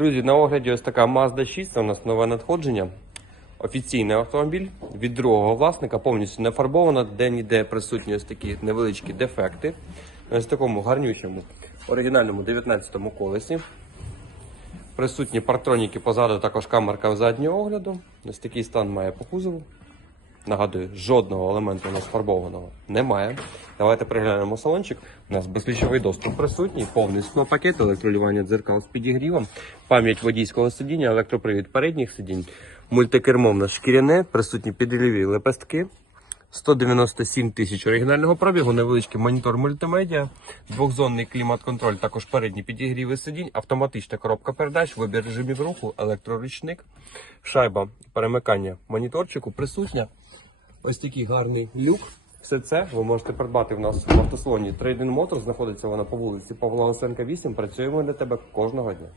Друзі, на огляді ось така Mazda 6, це у нас нове надходження. Офіційний автомобіль від другого власника, повністю не фарбована, де ніде присутні ось такі невеличкі дефекти. Ось ось такому гарнючому оригінальному 19-му колесі. Присутні партроніки позаду, також камерка заднього огляду. Ось такий стан має по кузову. Нагадую, жодного елементу у нас немає. Давайте приглянемо салончик. У нас безключовий доступ присутній, повний склопакет, електролювання дзеркал з підігрівом, пам'ять водійського сидіння, електропривід передніх сидінь, мультикермо в шкіряне, присутні підліві лепестки. 197 тисяч оригінального пробігу, невеличкий монітор мультимедіа, двохзонний клімат-контроль, також передні підігріви сидінь, автоматична коробка передач, вибір режимів руху, електроручник, шайба перемикання моніторчику присутня. Ось такий гарний люк. Все це ви можете придбати в нас в автосалоні Trade Motor. Знаходиться вона по вулиці Павла Лисенка 8. Працюємо для тебе кожного дня.